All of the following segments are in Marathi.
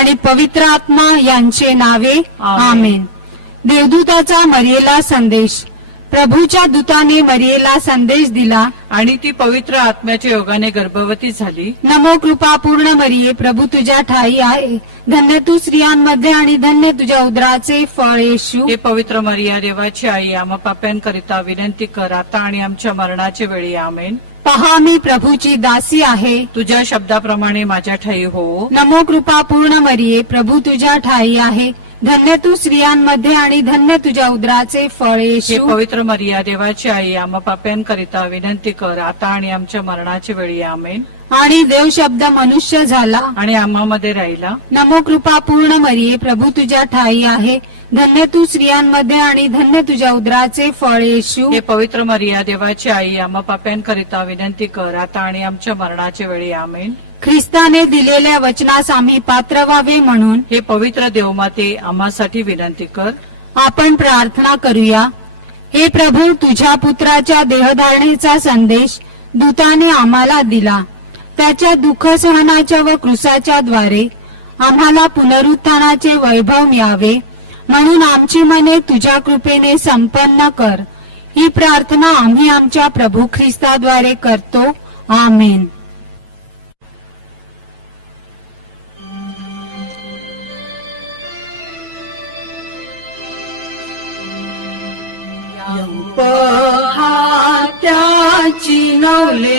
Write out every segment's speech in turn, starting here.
आणि पवित्र आत्मा यांचे नावे आमेन देवदूताचा मरियेला संदेश प्रभूच्या दूताने मरियेला संदेश दिला आणि ती पवित्र आत्म्याच्या योगाने गर्भवती झाली नमो कृपा पूर्ण मरिये प्रभू तुझ्या ठाई आहे धन्य तू स्त्रियांमध्ये आणि धन्य तुझ्या उदराचे फळ येशू हे पवित्र मरिया देवाची आई आम्हा पाप्यांकरिता विनंती कर आता आणि आमच्या मरणाची वेळी आमेन पहा मी प्रभूची दासी आहे तुझ्या शब्दाप्रमाणे माझ्या ठाई हो नमो कृपा पूर्ण मरिये प्रभू तुझ्या ठाई आहे धन्य तू स्त्रियांमध्ये आणि धन्य तुझ्या उदराचे फळ हे पवित्र मरिया देवाची आई आम पाप्यांकरिता विनंती कर आता आणि आमच्या मरणाची वेळी आमेन आणि देव शब्द मनुष्य झाला आणि आम्हामध्ये राहिला नमो कृपा पूर्ण मरिये प्रभू तुझ्या ठाई आहे धन्य तू स्त्रियांमध्ये आणि धन्य तुझ्या उदराचे फळ येशू हे पवित्र मरिया देवाची आई आम्हा पाप्यांकरिता विनंती कर आता आणि आमच्या मरणाचे वेळी आमेन ख्रिस्ताने दिलेल्या वचनास आम्ही पात्र व्हावे म्हणून हे पवित्र देवमाते आम्हासाठी विनंती कर आपण प्रार्थना करूया हे प्रभू तुझ्या पुत्राच्या देहधारणेचा संदेश दूताने आम्हाला दिला त्याच्या दुःख सहनाच्या व कृसाच्या द्वारे आम्हाला पुनरुत्थानाचे वैभव मिळावे म्हणून आमची मने तुझ्या कृपेने संपन्न कर ही प्रार्थना आम्ही आमच्या प्रभू ख्रिस्ताद्वारे करतो आमेन त्याची नवले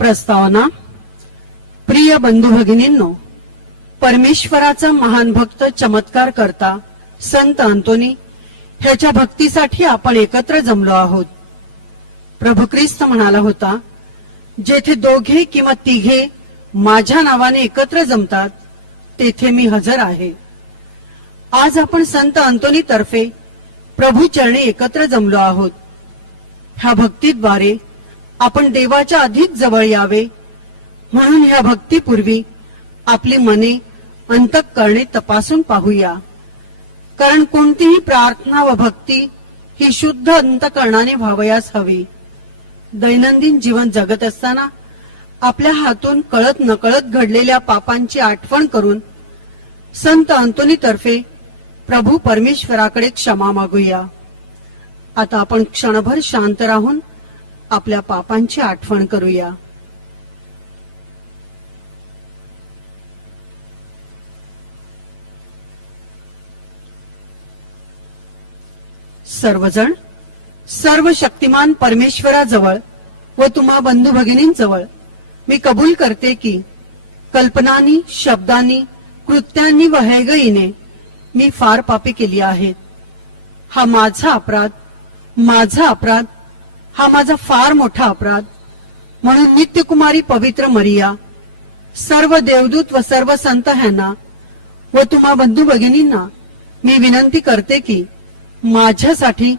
प्रस्तावना प्रिय बंधू भगिनींनो परमेश्वराचा महान भक्त चमत्कार करता संत अंतोनी ह्याच्या भक्तीसाठी आपण एकत्र जमलो आहोत प्रभू ख्रिस्त म्हणाला होता जेथे दोघे किंवा तिघे माझ्या नावाने एकत्र जमतात तेथे मी हजर आहे आज आपण संत अंतोनी तर्फे प्रभू चरणी एकत्र जमलो आहोत ह्या भक्तीद्वारे आपण देवाच्या अधिक जवळ यावे म्हणून ह्या भक्तीपूर्वी आपली मने अंतक करणे तपासून पाहूया कारण कोणतीही प्रार्थना व भक्ती ही शुद्ध अंतकरणाने व्हावयास हवी दैनंदिन जीवन जगत असताना आपल्या हातून कळत नकळत घडलेल्या पापांची आठवण करून संत अंतोनी तर्फे प्रभू परमेश्वराकडे क्षमा मागूया आता आपण क्षणभर शांत राहून आपल्या पापांची आठवण करूया सर्वजण सर्व शक्तिमान परमेश्वराजवळ व तुम्हा बंधू भगिनींजवळ मी कबूल करते की कल्पनानी शब्दांनी कृत्यांनी व हैगईने मी फार पापी केली आहेत हा माझा अपराध माझा अपराध हा माझा फार मोठा अपराध म्हणून नित्यकुमारी पवित्र मरिया सर्व देवदूत व सर्व संत ह्यांना व तुम्हा बंधू भगिनींना मी विनंती करते की माझ्यासाठी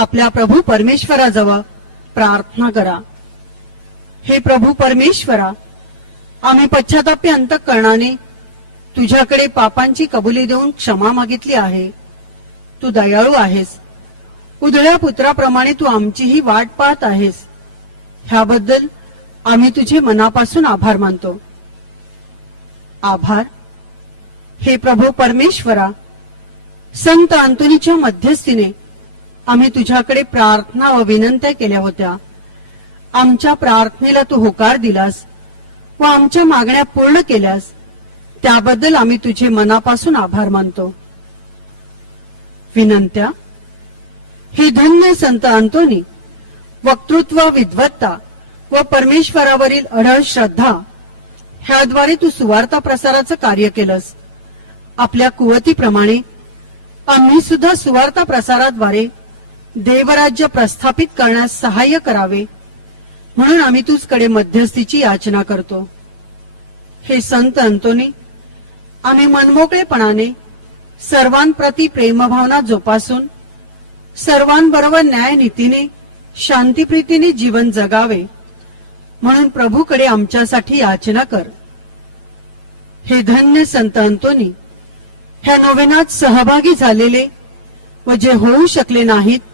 आपल्या प्रभू परमेश्वराजवळ प्रार्थना करा हे प्रभू परमेश्वरा आम्ही पश्चाताप्य अंतकरणाने तुझ्याकडे पापांची कबुली देऊन क्षमा मागितली आहे तू दयाळू आहेस उधळ्या पुत्राप्रमाणे तू आमचीही वाट पाहत आहेस ह्याबद्दल आम्ही तुझे मनापासून आभार मानतो आभार हे प्रभू परमेश्वरा संत अंतुनीच्या मध्यस्थीने आम्ही तुझ्याकडे प्रार्थना व विनंत्या केल्या होत्या आमच्या प्रार्थनेला तू होकार दिलास व आमच्या मागण्या पूर्ण केल्यास त्याबद्दल आम्ही तुझे मनापासून आभार मानतो विनंत्या ही धन्य संत अंतोनी वक्तृत्व विद्वत्ता व परमेश्वरावरील अढळ श्रद्धा ह्याद्वारे तू सुवार्ता प्रसाराचं कार्य केलंस आपल्या कुवतीप्रमाणे आम्ही सुद्धा सुवार्ता प्रसाराद्वारे देवराज्य प्रस्थापित करण्यास सहाय्य करावे म्हणून आम्ही तुझकडे मध्यस्थीची याचना करतो हे संत अंतोनी आम्ही मनमोकळेपणाने सर्वांप्रती प्रेमभावना जोपासून सर्वांबरोबर न्यायनीतीने शांतीप्रीतीने जीवन जगावे म्हणून प्रभूकडे आमच्यासाठी याचना कर हे धन्य संत अंतोनी ह्या नोवेनात सहभागी झालेले व जे होऊ शकले नाहीत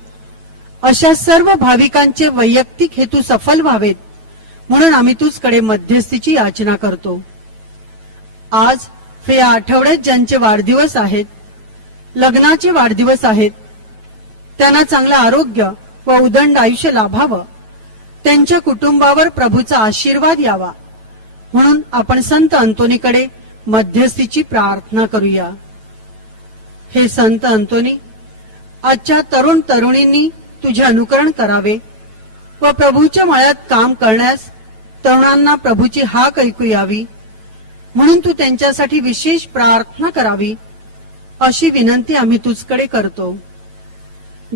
अशा सर्व भाविकांचे वैयक्तिक हेतू सफल व्हावेत म्हणून आम्ही तुझकडे मध्यस्थीची याचना करतो आज हे या आठवड्यात ज्यांचे वाढदिवस आहेत लग्नाचे वाढदिवस आहेत त्यांना चांगलं आरोग्य व उदंड आयुष्य लाभावं त्यांच्या कुटुंबावर प्रभूचा आशीर्वाद यावा म्हणून आपण संत अंतोनीकडे मध्यस्थीची प्रार्थना करूया हे संत अंतोनी आजच्या तरुण तरुणींनी तुझे अनुकरण करावे व प्रभूच्या माळ्यात काम करण्यास तरुणांना प्रभूची हाक ऐकू यावी म्हणून तू त्यांच्यासाठी विशेष प्रार्थना करावी अशी विनंती आम्ही तुझकडे करतो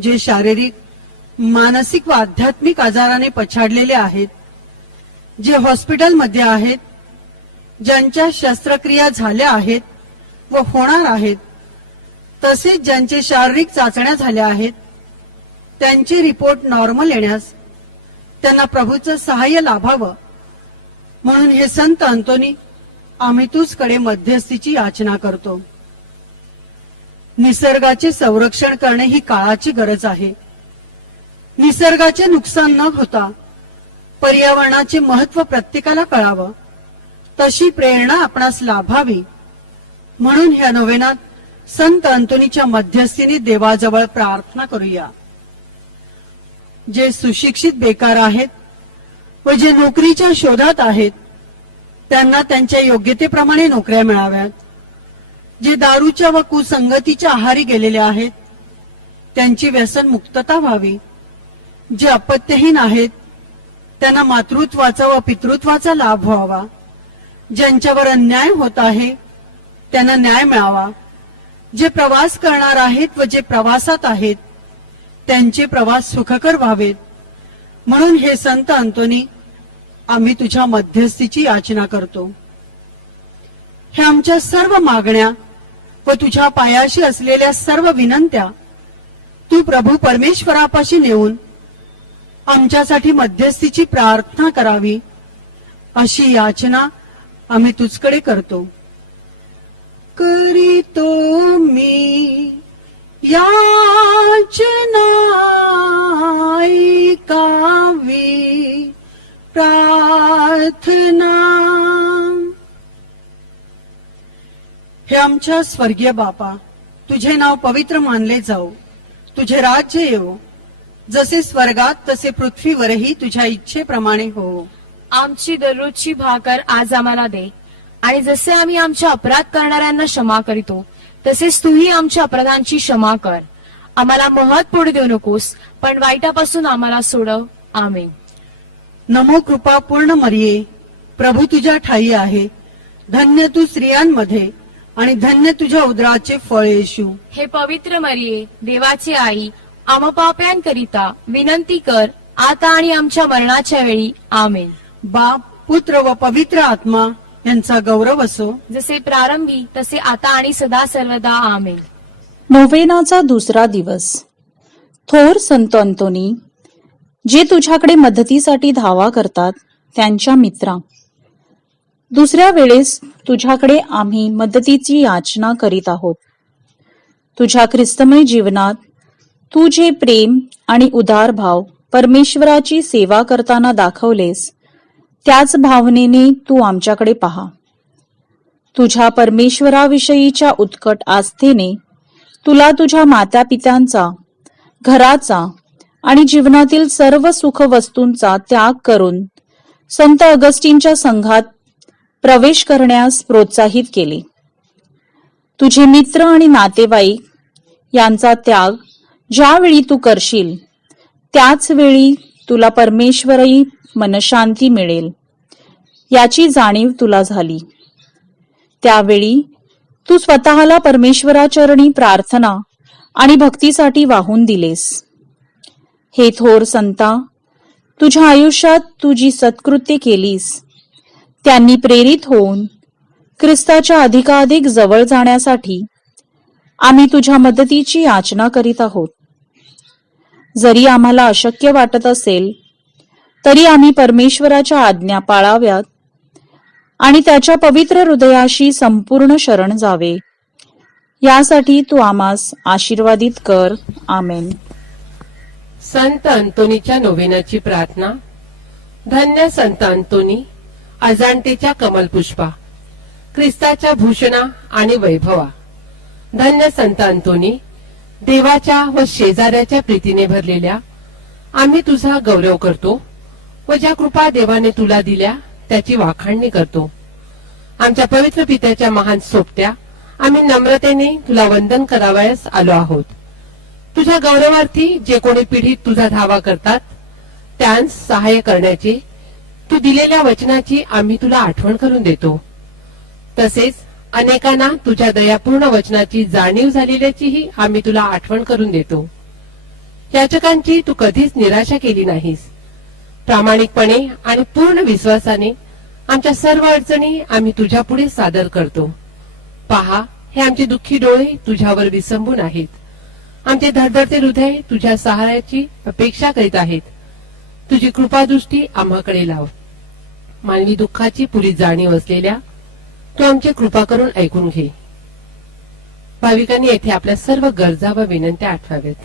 जे शारीरिक मानसिक व आध्यात्मिक आजाराने पछाडलेले आहेत जे हॉस्पिटलमध्ये आहेत ज्यांच्या शस्त्रक्रिया झाल्या आहेत व होणार आहेत तसेच ज्यांचे शारीरिक चाचण्या झाल्या आहेत त्यांचे रिपोर्ट नॉर्मल येण्यास त्यांना प्रभूचं सहाय्य लाभावं म्हणून हे संत अंतोनी आम्ही मध्यस्थीची याचना करतो निसर्गाचे संरक्षण करणे ही काळाची गरज आहे निसर्गाचे नुकसान न होता पर्यावरणाचे महत्व प्रत्येकाला कळावं तशी प्रेरणा आपणास लाभावी म्हणून ह्या नोवेनात संत अंतोनीच्या मध्यस्थीने देवाजवळ प्रार्थना करूया जे सुशिक्षित बेकार आहेत व जे नोकरीच्या शोधात आहेत त्यांना त्यांच्या योग्यतेप्रमाणे नोकऱ्या मिळाव्यात जे दारूच्या व कुसंगतीच्या आहारी गेलेले आहेत त्यांची व्यसन मुक्तता व्हावी जे अपत्यहीन आहेत त्यांना मातृत्वाचा व पितृत्वाचा लाभ व्हावा ज्यांच्यावर अन्याय होत आहे त्यांना न्याय मिळावा जे प्रवास करणार आहेत व जे प्रवासात आहेत त्यांचे प्रवास सुखकर व्हावेत म्हणून हे संत अंतोनी आम्ही तुझ्या मध्यस्थीची याचना करतो हे आमच्या सर्व मागण्या व तुझ्या पायाशी असलेल्या सर्व विनंत्या तू प्रभू परमेश्वरापाशी नेऊन आमच्यासाठी मध्यस्थीची प्रार्थना करावी अशी याचना आम्ही तुझकडे करतो करीतो मी कावी प्रार्थना हे आमच्या स्वर्गीय बापा तुझे नाव पवित्र मानले जाऊ तुझे राज्य येऊ जसे स्वर्गात तसे पृथ्वीवरही तुझ्या इच्छेप्रमाणे हो आमची दररोजची भाकर आज आम्हाला दे आणि जसे आम्ही आमच्या अपराध करणाऱ्यांना क्षमा करीतो तसेच तूही आमच्या अपराधांची क्षमा कर आम्हाला महत पुढे देऊ नकोस पण वाईटापासून आम्हाला सोडव आम्ही नमो कृपा पूर्ण मरिये प्रभू तुझ्या ठाई आहे धन्य तू स्त्रियांमध्ये आणि धन्य तुझ्या उदराचे फळ येशू हे पवित्र मरिये देवाची आई आमपाप्यांकरिता विनंती कर आता आणि आमच्या मरणाच्या वेळी आमे बाप पुत्र व पवित्र आत्मा यांचा गौरव असो जसे प्रारंभी तसे आता आणि सदा सर्वदा आमे नोवेनाचा दुसरा दिवस थोर संत अंतोनी जे तुझ्याकडे मदतीसाठी धावा करतात त्यांच्या मित्रा दुसऱ्या वेळेस तुझ्याकडे आम्ही मदतीची याचना करीत आहोत तुझ्या ख्रिस्तमय जीवनात तू जे प्रेम आणि उदार भाव परमेश्वराची सेवा करताना दाखवलेस त्याच भावनेने तू आमच्याकडे पहा तुझ्या परमेश्वराविषयीच्या उत्कट आस्थेने तुला तुझ्या माता पित्यांचा घराचा आणि जीवनातील सर्व सुख वस्तूंचा त्याग करून संत अगस्टीनच्या संघात प्रवेश करण्यास प्रोत्साहित केले तुझे मित्र आणि नातेवाईक यांचा त्याग ज्यावेळी तू करशील त्याच वेळी तुला परमेश्वरही मनशांती मिळेल याची जाणीव तुला झाली त्यावेळी तू स्वतःला परमेश्वराचरणी प्रार्थना आणि भक्तीसाठी वाहून दिलेस हे थोर संता तुझ्या आयुष्यात तुझी सत्कृत्य केलीस त्यांनी प्रेरित होऊन ख्रिस्ताच्या अधिकाधिक जवळ जाण्यासाठी आम्ही तुझ्या मदतीची याचना करीत आहोत जरी आम्हाला अशक्य वाटत असेल तरी आम्ही परमेश्वराच्या आज्ञा पाळाव्यात आणि त्याच्या पवित्र हृदयाशी संपूर्ण शरण जावे यासाठी तू आमास आशीर्वादित कर आमेन संत अंतोनीच्या नोवेनाची प्रार्थना धन्य संत अंतोनी कमल कमलपुष्पा ख्रिस्ताच्या भूषणा आणि वैभवा धन्य संत अंतोनी देवाच्या व शेजाऱ्याच्या प्रीतीने भरलेल्या आम्ही तुझा गौरव करतो व ज्या कृपा देवाने तुला दिल्या त्याची वाखाणणी करतो आमच्या पवित्र पित्याच्या महान सोपत्या आम्ही नम्रतेने तुला वंदन करावयास आलो आहोत तुझ्या गौरवार्थी जे कोणी पिढीत तुझा धावा करतात त्यांस सहाय्य करण्याची तू दिलेल्या वचनाची आम्ही तुला आठवण करून देतो तसेच अनेकांना तुझ्या दयापूर्ण वचनाची जाणीव झालेल्याचीही आम्ही तुला आठवण करून देतो याचकांची तू कधीच निराशा केली नाहीस प्रामाणिकपणे आणि पूर्ण विश्वासाने आमच्या सर्व अडचणी आम्ही तुझ्या पुढे सादर करतो पहा हे आमचे दुःखी डोळे तुझ्यावर विसंबून आहेत आमचे धडधडते हृदय तुझ्या सहाराची अपेक्षा करीत आहेत तुझी कृपादृष्टी आम्हाकडे लाव मानवी दुःखाची पुरी जाणीव असलेल्या तू आमची कृपा करून ऐकून घे भाविकांनी येथे आपल्या सर्व गरजा व विनंत्या आठवाव्यात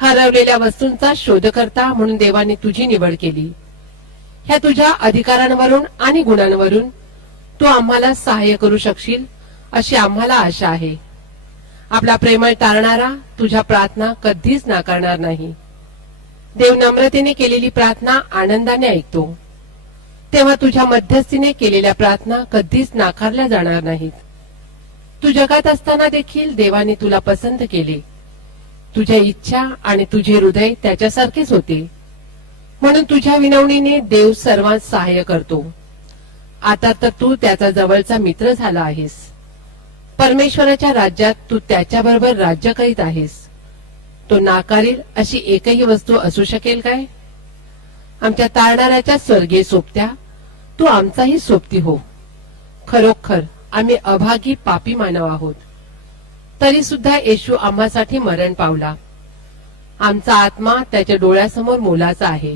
हरवलेल्या वस्तूंचा शोधकर्ता म्हणून देवाने तुझी निवड केली ह्या तुझ्या अधिकारांवरून आणि गुणांवरून तू आम्हाला सहाय्य करू शकशील अशी आम्हाला आशा आहे आपला प्रेमळ तारणारा तुझ्या प्रार्थना कधीच नाकारणार नाही देव नम्रतेने केलेली प्रार्थना आनंदाने ऐकतो तेव्हा तुझ्या मध्यस्थीने केलेल्या प्रार्थना कधीच नाकारल्या जाणार नाहीत तू जगात असताना देखील देवाने तुला पसंत केले तुझ्या इच्छा आणि तुझे हृदय त्याच्यासारखेच होते म्हणून तुझ्या विनवणीने देव सर्वात सहाय्य करतो आता तर तू त्याचा जवळचा मित्र झाला आहेस परमेश्वराच्या राज्यात तू त्याच्याबरोबर राज्य करीत आहेस तो नाकारील अशी एकही वस्तू असू शकेल काय आमच्या तारणाऱ्याच्या स्वर्गीय सोबत्या तू आमचाही सोपती हो खरोखर आम्ही अभागी पापी मानव आहोत तरी सुद्धा येशू आम्हासाठी मरण पावला आमचा आत्मा त्याच्या डोळ्यासमोर मोलाचा आहे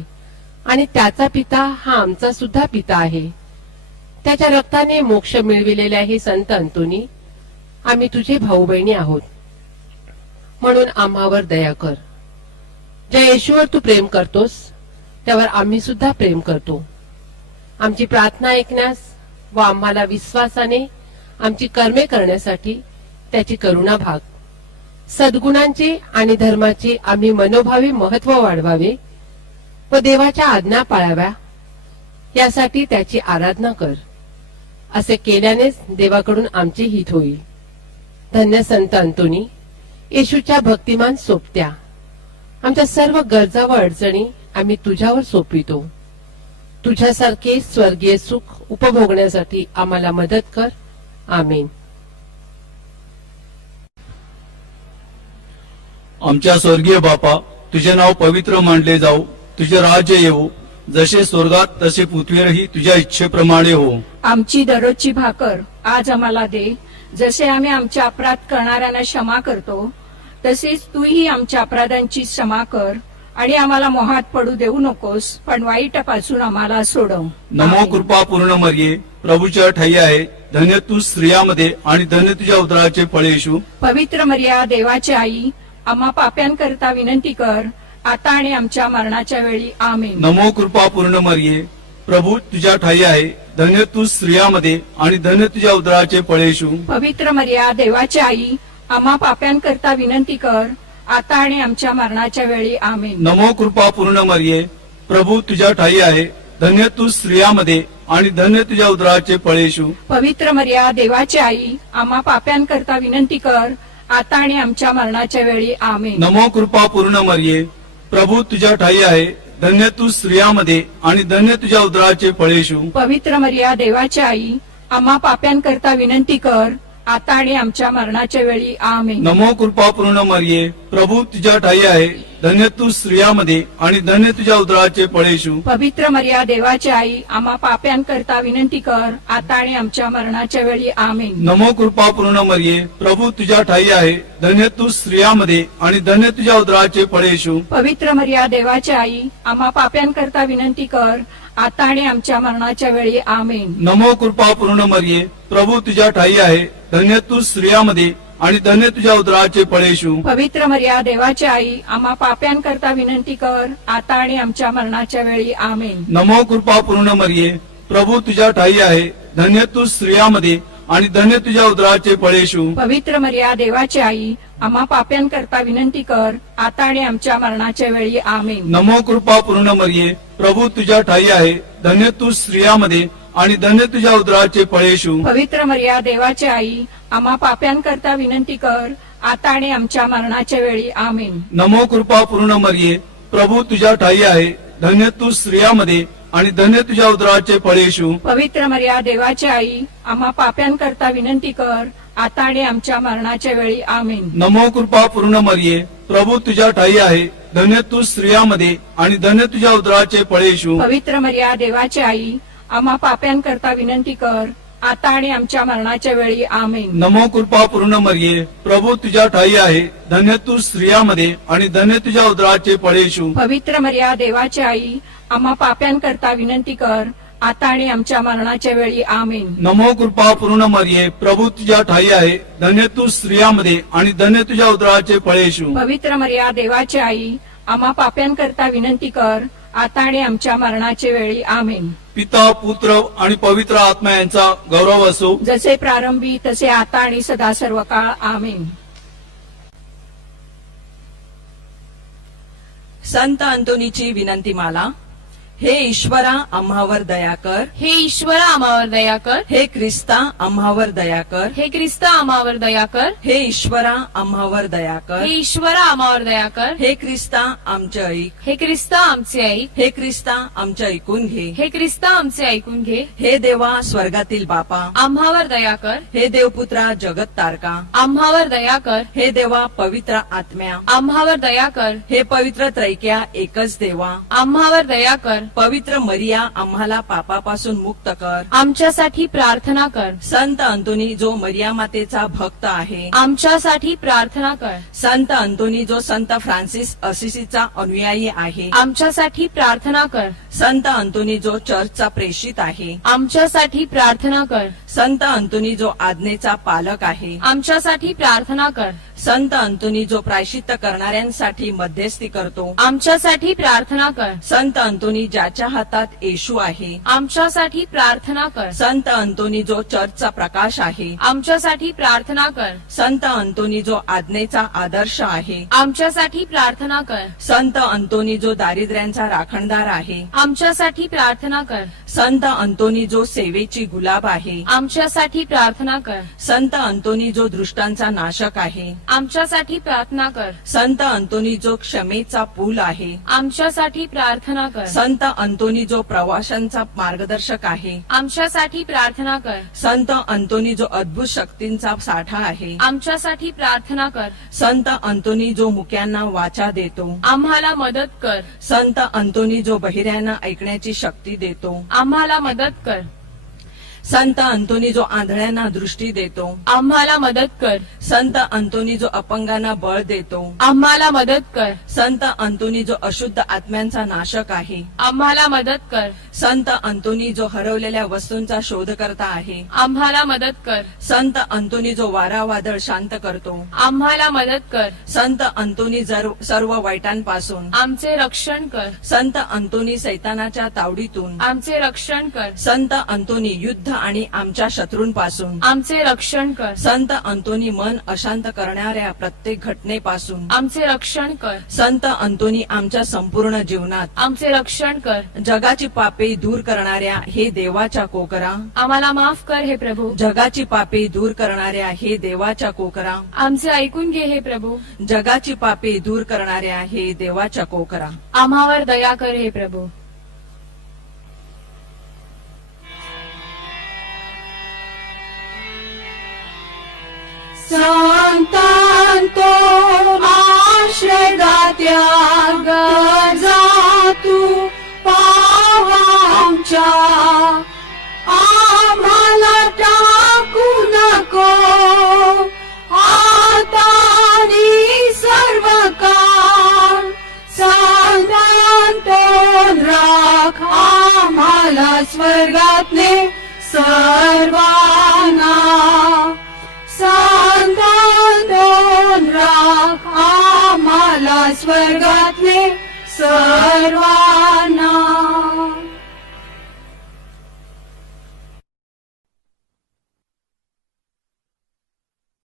आणि त्याचा पिता हा आमचा सुद्धा पिता आहे त्याच्या रक्ताने मोक्ष मिळविलेल्या हे संत अंतुनी आम्ही तुझे भाऊ बहिणी आहोत म्हणून आम्हावर दया कर ज्या येशूवर तू प्रेम करतोस त्यावर आम्ही सुद्धा प्रेम करतो आमची प्रार्थना ऐकण्यास व आम्हाला विश्वासाने आमची कर्मे करण्यासाठी त्याची करुणा भाग सद्गुणांचे आणि धर्माचे आम्ही मनोभावी महत्व वाढवावे व देवाच्या आज्ञा पाळाव्या यासाठी त्याची आराधना कर असे केल्यानेच देवाकडून आमचे हित होईल धन्य संत अंतोनी येशूच्या भक्तिमान सोपत्या आमच्या सर्व गरजा व अडचणी आम्ही तुझ्यावर सोपवितो तुझ्यासारखे स्वर्गीय सुख उपभोगण्यासाठी आम्हाला मदत कर आमेन आमच्या स्वर्गीय बापा तुझे नाव पवित्र मानले जाऊ तुझे राज्य येऊ जसे स्वर्गात तसे पृथ्वीवरही तुझ्या इच्छेप्रमाणे हो आमची दररोजची भाकर आज आम्हाला दे जसे आम्ही आमच्या अपराध करणाऱ्यांना क्षमा करतो तसेच तूही आमच्या अपराधांची क्षमा कर आणि आम्हाला मोहात पडू देऊ नकोस पण वाईटापासून आम्हाला सोडव नमो कृपा पूर्ण मर्ये प्रभूच्या ठाई आहे धन्य तू स्त्रियामध्ये आणि धन्य तुझ्या उदराचे फळेशू पवित्र मर्या देवाचे आई आम्हा पाप्यांकरिता विनंती कर आता आणि आमच्या मरणाच्या वेळी आम्ही नमो कृपा पूर्ण मरिये प्रभू तुझ्या ठाई आहे धन्य तू स्त्रियामध्ये आणि धन्य तुझ्या उदराचे पळेशू पवित्र मर्या देवाची आई आम्हा पाप्यांकरता विनंती कर आता आणि आमच्या मरणाच्या वेळी आम्ही नमो कृपा पूर्ण मरिये प्रभू तुझ्या ठाई आहे धन्य तू स्त्रियामध्ये आणि धन्य तुझ्या उदराचे पळेशू पवित्र मर्या देवाची आई आम्हा पाप्यांकरता विनंती कर आता आणि आमच्या मरणाच्या वेळी आम्ही नमो कृपा पूर्ण मरिये प्रभू तुझ्या ठाई आहे धन्य तू स्त्रियामध्ये आणि धन्य तुझ्या उदराचे फळेशू पवित्र मर्या देवाची आई आम्हा पाप्यांकरता विनंती कर आता आणि आमच्या मरणाच्या वेळी आम्ही नमो कृपा पूर्ण मरिये प्रभू तुझ्या ठाई आहे धन्य तू स्त्रियामध्ये आणि धन्य तुझ्या उदराचे पळेशू पवित्र मर्या देवाची आई आम्हा पाप्यांकरता विनंती कर आता आणि आमच्या मरणाच्या वेळी आम्ही नमो कृपा पूर्ण मरिये प्रभू तुझ्या ठाई आहे धन्य तू स्त्रियामध्ये आणि धन्य तुझ्या उदराचे पळेशू पवित्र मर्या देवाची आई आम्हा पाप्यांकरता विनंती कर आता आणि आमच्या मरणाच्या वेळी आमेन नमो कृपा पूर्ण मरिये प्रभू तुझ्या ठाई आहे धन्य तू स्त्रियामध्ये आणि धन्य तुझ्या उदराचे पळेशू पवित्र मर्या देवाची आई आम्हा पाप्यांकरता विनंती कर आता आणि आमच्या मरणाच्या वेळी आम्ही नमो कृपा पूर्ण मरिये प्रभू तुझ्या ठाई आहे धन्य तू स्त्रियामध्ये आणि धन्य तुझ्या उदराचे पळेशू पवित्र मर्या देवाची आई आम्हा पाप्यांकरता विनंती कर आता आणि आमच्या मरणाच्या वेळी आम्ही नमो कृपा पूर्ण मरिये प्रभू तुझ्या ठाई आहे धन्य तू स्त्रियामध्ये आणि धन्य तुझ्या उदराचे पळेशू पवित्र मर्या देवाचे आई आम्हा पाप्यांकरता विनंती कर आता आणि आमच्या मरणाच्या वेळी आम्ही नमो कृपा पूर्ण मर्ये प्रभू तुझ्या ठाई आहे धन्य तू स्त्रियामध्ये आणि धन्य तुझ्या उदराचे पळेशू पवित्र मर्या देवाचे आई आम्हा पाप्यांकरता विनंती कर आता आणि आमच्या मरणाच्या वेळी आम्ही नमो कृपा पूर्ण मर्ये प्रभू तुझ्या ठाई आहे धन्य तू स्त्रियामध्ये आणि धन्य तुझ्या उदराचे पळेशू पवित्र मर्या देवाचे आई आम्हा पाप्यांकरता विनंती कर आता आणि आमच्या मरणाच्या वेळी आमेन नमो कृपा पूर्ण मरिये प्रभू तुझ्या ठाई आहे धन्य तू स्त्रियामध्ये आणि धन्य तुझ्या उदराचे पळेशू पवित्र मर्या देवाचे आई आम्हा पाप्यांकरता विनंती कर आता आणि आमच्या मरणाच्या वेळी आमेन नमो कृपा पूर्ण मरिये प्रभू तुझ्या ठाई आहे धन्य तू स्त्रियामध्ये आणि धन्य तुझ्या उदराचे पळेशू पवित्र मर्या देवाचे आई आम्हा पाप्यांकरता विनंती कर आता आणि आमच्या मरणाचे वेळी आमेन पिता पुत्र आणि पवित्र आत्मा यांचा गौरव असो जसे प्रारंभी तसे आता आणि सदा सर्व काळ आमेन संत अंतोनीची विनंती माला हे ईश्वरा आम्हावर दया कर हे ईश्वरा आम्हावर दया कर हे ख्रिस्ता आम्हावर दया कर हे ख्रिस्ता आम्हावर दया कर हे ईश्वरा आम्हावर दया कर हे ईश्वरा आम्हावर दया कर हे ख्रिस्ता आमचे ऐक हे ख्रिस्ता आमचे ऐक हे ख्रिस्ता आमचे ऐकून घे हे ख्रिस्ता आमचे ऐकून घे हे देवा स्वर्गातील बापा आम्हावर दया कर हे देवपुत्रा जगत तारका आम्हावर दया कर हे देवा पवित्र आत्म्या आम्हावर दया कर हे पवित्र त्रैक्या एकच देवा आम्हावर दया कर पवित्र मरिया आम्हाला पापापासून मुक्त कर आमच्यासाठी प्रार्थना कर संत अंतोनी जो मरिया मातेचा भक्त आहे आमच्यासाठी प्रार्थना कर संत अंतोनी जो संत फ्रान्सिस असिसीचा अनुयायी आहे आमच्यासाठी प्रार्थना कर संत अंतोनी जो चर्चचा प्रेषित आहे आमच्यासाठी प्रार्थना कर संत अंतोनी जो आज्ञेचा पालक आहे आमच्यासाठी प्रार्थना कर संत अंतोनी जो प्रायशित करणाऱ्यांसाठी मध्यस्थी करतो आमच्यासाठी प्रार्थना कर संत अंतोनी ज्याच्या हातात येशू आहे आमच्यासाठी प्रार्थना कर संत अंतोनी जो चर्चचा प्रकाश आहे आमच्यासाठी प्रार्थना कर संत अंतोनी जो आज्ञेचा आदर्श आहे आमच्यासाठी प्रार्थना कर संत अंतोनी जो दारिद्र्यांचा राखणदार आहे आमच्यासाठी प्रार्थना कर संत अंतोनी जो सेवेची गुलाब आहे आमच्यासाठी प्रार्थना कर संत अंतोनी जो दृष्टांचा नाशक आहे आमच्यासाठी प्रार्थना कर संत अंतोनी जो क्षमेचा पूल आहे आमच्यासाठी प्रार्थना कर संत अंतोनी जो प्रवाशांचा मार्गदर्शक आहे आमच्यासाठी प्रार्थना कर संत अंतोनी जो अद्भुत शक्तींचा साठा आहे आमच्यासाठी प्रार्थना कर संत अंतोनी जो मुक्यांना वाचा देतो आम्हाला मदत कर संत अंतोनी जो बहिऱ्यांना ऐकण्याची शक्ती देतो आम्हाला मदत कर संत अंतोनी जो आंधळ्यांना दृष्टी देतो आम्हाला मदत कर संत अंतोनी जो अपंगांना बळ देतो आम्हाला मदत कर संत अंतोनी जो अशुद्ध आत्म्यांचा नाशक आहे आम्हाला मदत कर संत अंतोनी जो हरवलेल्या वस्तूंचा शोध करता आहे आम्हाला मदत कर संत अंतोनी जो वारा वादळ शांत करतो आम्हाला मदत कर संत अंतोनी सर्व वाईटांपासून आमचे रक्षण कर संत अंतोनी सैतानाच्या तावडीतून आमचे रक्षण कर संत अंतोनी युद्ध विरुद्ध आणि आमच्या शत्रूंपासून आमचे रक्षण कर संत अंतोनी मन अशांत करणाऱ्या प्रत्येक घटनेपासून आमचे रक्षण कर संत अंतोनी आमच्या संपूर्ण जीवनात आमचे रक्षण कर जगाची पापे दूर करणाऱ्या हे देवाच्या कोकरा आम्हाला माफ कर हे प्रभू जगाची पापे दूर करणाऱ्या हे देवाच्या कोकरा आमचे ऐकून घे हे प्रभू जगाची पापे दूर करणाऱ्या हे देवाच्या कोकरा आम्हावर दया कर हे प्रभू संतांतो आश्रदात्या गजा तू पावांच्या आम्हाला टाकू नको हातानी सर्व काळ संतांतो राख आम्हाला स्वर्गातले सर्वांना स्वर्गातले सर्वान